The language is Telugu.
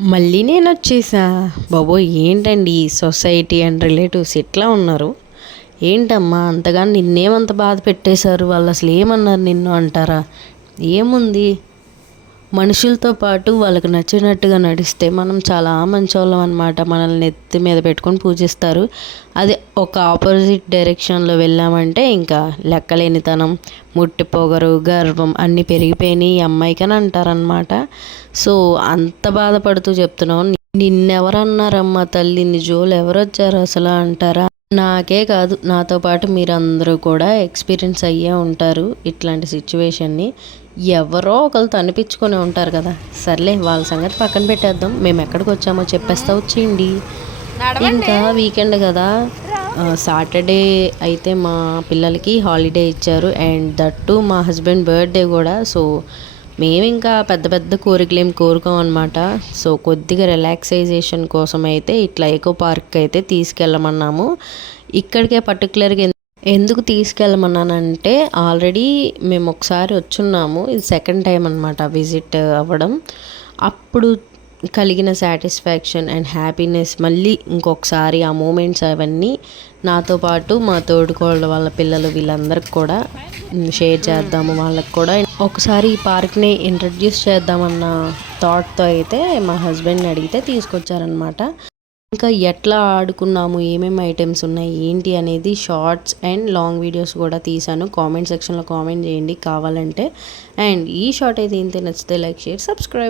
మళ్ళీ నేను వచ్చేసా. బాబోయ్ ఏంటండి సొసైటీ అండ్ రిలేటివ్స్ ఎట్లా ఉన్నారు? ఏంటమ్మా అంతగా నిన్నేమంత బాధ పెట్టేశారు? వాళ్ళు అసలు ఏమన్నారు నిన్ను అంటారా? ఏముంది? మనుషులతో పాటు వాళ్ళకి నచ్చినట్టుగా నడిస్తే మనం చాలా మంచోళ్ళం అనమాట మనల్ని ఎత్తి మీద పెట్టుకొని పూజిస్తారు. అది ఒక ఆపోజిట్ డైరెక్షన్లో వెళ్ళామంటే ఇంకా లెక్కలేనితనం ముట్టి పొగరు గర్వం అన్నీ పెరిగిపోయినాయి ఈ అమ్మాయికని అంటారనమాట సో అంత బాధపడుతూ చెప్తున్నావు. నిన్నెవరన్నారమ్మా తల్లి? నీ జోలు ఎవరొచ్చారు అసలు అంటారా? నాకే కాదు నాతో పాటు మీరందరూ కూడా ఎక్స్పీరియన్స్ అయ్యే ఉంటారు ఇట్లాంటి సిచ్యువేషన్ని. ఎవరో ఒకరు అనిపించుకొని ఉంటారు కదా. సర్లే వాళ్ళ సంగతి పక్కన పెట్టేద్దాం. మేము ఎక్కడికి వచ్చామో చెప్పేస్తా వచ్చేయండి. ఇంకా వీకెండ్ కదా. సాటర్డే అయితే మా పిల్లలకి హాలిడే ఇచ్చారు. అండ్ దట్టు మా హస్బెండ్ బర్త్డే కూడా. సో మేము ఇంకా పెద్ద పెద్ద కోరికలు ఏం కోరుకోం అనమాట సో కొద్దిగా రిలాక్సైజేషన్ కోసం అయితే ఇట్లా ఎకో పార్క్ అయితే తీసుకెళ్ళమన్నాము. ఇక్కడికే పర్టికులర్గా ఎందుకు తీసుకెళ్ళమన్నానంటే ఆల్రెడీ మేము ఒకసారి వచ్చున్నాము. ఇది సెకండ్ టైం అనమాట విజిట్ అవ్వడం. అప్పుడు కలిగిన సాటిస్ఫాక్షన్ అండ్ హ్యాపీనెస్. మళ్ళీ ఇంకొకసారి ఆ మూమెంట్స్ అవన్నీ నాతో పాటు మా తోడుకోళ్ళ వాళ్ళ పిల్లలు వీళ్ళందరికి కూడా షేర్ చేద్దాము. వాళ్ళకి కూడా ఒకసారి ఈ పార్క్ని ఇంట్రడ్యూస్ చేద్దామన్న థాట్తో అయితే మా హస్బెండ్ని అడిగితే తీసుకొచ్చారనమాట ఇంకా ఎట్లా ఆడుకున్నాము ఏమేమి ఐటమ్స్ ఉన్నాయి ఏంటి అనేది షార్ట్స్ అండ్ లాంగ్ వీడియోస్ కూడా తీసాను కామెంట్ సెక్షన్లో కామెంట్ చేయండి కావాలంటే. అండ్ ఈ షార్ట్ అయితే ఇంతే నచ్చితే లైక్ షేర్ సబ్స్క్రైబ్